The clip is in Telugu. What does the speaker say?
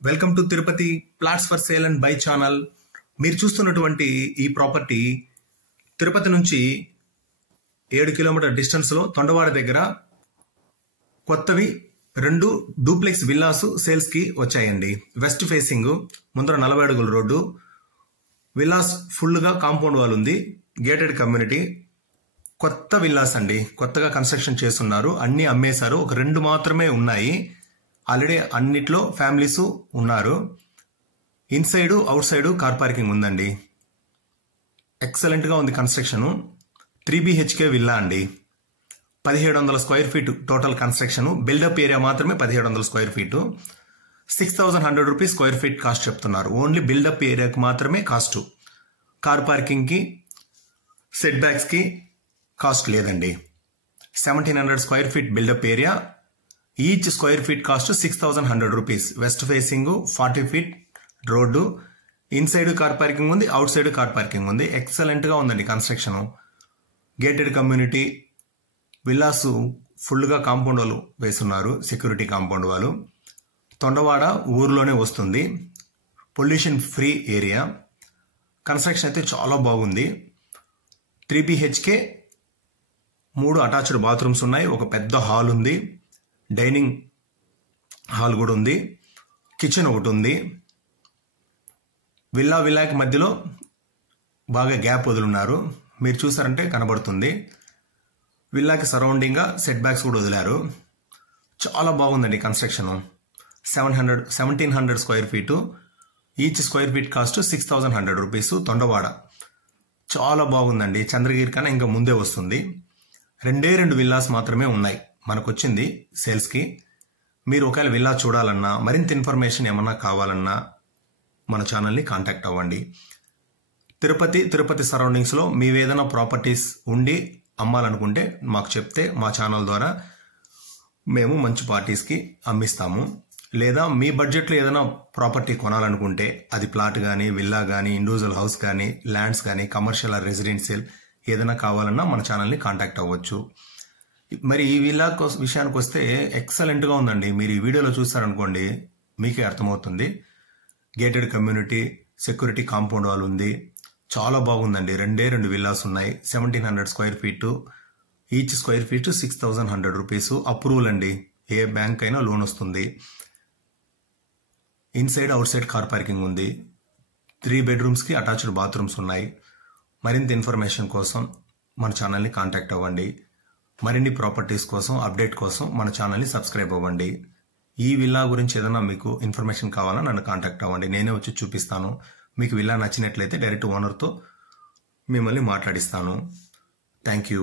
Welcome to Tirupati plots for sale and by channel. మీరు చూస్తున్నటువంటి ఈ ప్రాపర్టీ తిరుపతి నుంచి 7 కిలోమీటర్ డిస్టెన్స్లో తొండవాడ దగ్గర కొత్తవి 2 డూప్లెక్స్ విల్లాస్ సేల్స్కి వచ్చాయండి. వెస్ట్ ఫేసింగ్, ముందర 40 అడుగుల రోడ్డు, విల్లాస్ ఫుల్గా కాంపౌండ్ వాల్ ఉంది, గేటెడ్ కమ్యూనిటీ. కొత్త విల్లాస్ అండి, కొత్తగా కన్స్ట్రక్షన్ చేస్తున్నారు. అన్ని అమ్మేశారు, ఒక 2 మాత్రమే ఉన్నాయి. ఆల్రెడీ అన్నిట్లో ఫ్యామిలీస్ ఉన్నారు. Inside outside car parking ఉందండి. ఎక్సలెంట్గా ఉంది కన్స్ట్రక్షన్. 3 BHK విల్లా అండి. 1700 square feet total construction. Buildup area మాత్రమే 1700 square feet. 6100 rupees square feet cost చెప్తున్నారు. ఓన్లీ బిల్డప్ ఏరియాకి మాత్రమే కాస్ట్. కార్ పార్కింగ్కి, సెట్ బ్యాక్స్కి కాస్ట్ లేదండి. 1700 square feet buildup area. Each square feet cost 6100 rupees. West facing, 40 feet road, inside car parking ఉంది, అవుట్ సైడ్ కార్ పార్కింగ్ ఉంది. ఎక్సలెంట్గా ఉందండి కన్స్ట్రక్షన్. గేటెడ్ కమ్యూనిటీ, విల్లాస్ ఫుల్గా కాంపౌండ్ వాళ్ళు వేస్తున్నారు, సెక్యూరిటీ కాంపౌండ్ వాళ్ళు. తొండవాడ ఊర్లోనే వస్తుంది, పొల్యూషన్ ఫ్రీ ఏరియా. కన్స్ట్రక్షన్ అయితే చాలా బాగుంది. 3 BHK, 3 అటాచ్డ్ బాత్రూమ్స్ ఉన్నాయి, ఒక పెద్ద హాల్ ఉంది, డైనింగ్ హాల్ కూడా ఉంది, కిచెన్ ఒకటి ఉంది. విల్లాకి మధ్యలో బాగా గ్యాప్ వదులున్నారు, మీరు చూసారంటే కనబడుతుంది. విల్లాకి సరౌండింగ్గా సెట్ బ్యాక్స్ కూడా వదిలారు. చాలా బాగుందండి construction. 1700 square feet. Each square feet cost 6100 rupees. Tondavada చాలా బాగుందండి. చంద్రగిరి కన్నా ఇంకా ముందే వస్తుంది. 2 విల్లాస్ మాత్రమే ఉన్నాయి మనకు వచ్చింది సేల్స్కి. మీరు ఒకవేళ విల్లా చూడాలన్నా, మరింత ఇన్ఫర్మేషన్ ఏమన్నా కావాలన్నా మన ఛానల్ని కాంటాక్ట్ అవ్వండి. తిరుపతి సరౌండింగ్స్లో మీవేదైనా ప్రాపర్టీస్ ఉండి అమ్మాలనుకుంటే మాకు చెప్తే మా ఛానల్ ద్వారా మేము మంచి పార్టీస్కి అమ్మిస్తాము. లేదా మీ బడ్జెట్లో ఏదైనా ప్రాపర్టీ కొనాలనుకుంటే, అది ప్లాట్ కానీ, విల్లా కానీ, ఇండివిజువల్ హౌస్ కానీ, ల్యాండ్స్ కానీ, కమర్షియల్ ఆర్ రెసిడెన్షియల్ ఏదైనా కావాలన్నా మన ఛానల్ని కాంటాక్ట్ అవ్వచ్చు. మరి ఈ విల్లా విషయానికి వస్తే ఎక్సలెంట్గా ఉందండి. మీరు ఈ వీడియోలో చూస్తారనుకోండి మీకే అర్థమవుతుంది. Gated community, security compound wall ఉంది, చాలా బాగుందండి. 2 విల్లాస్ ఉన్నాయి. 1700 square feet. Each square feet 6100 rupees. Approval అండి, ఏ బ్యాంక్ అయినా లోన్ వస్తుంది. Inside outside car parking ఉంది. 3 బెడ్రూమ్స్కి అటాచ్డ్ బాత్రూమ్స్ ఉన్నాయి. మరింత ఇన్ఫర్మేషన్ కోసం మన ఛానల్ని కాంటాక్ట్ అవ్వండి. మరిన్ని ప్రాపర్టీస్ కోసం, అప్డేట్ కోసం మన ఛానల్ని సబ్స్క్రైబ్ అవ్వండి. ఈ విల్లా గురించి ఏదైనా మీకు ఇన్ఫర్మేషన్ కావాలా నన్ను కాంటాక్ట్ అవ్వండి, నేనే వచ్చి చూపిస్తాను. మీకు విల్లా నచ్చినట్లయితే డైరెక్ట్ ఓనర్తో మిమ్మల్ని మాట్లాడిస్తాను. Thank you.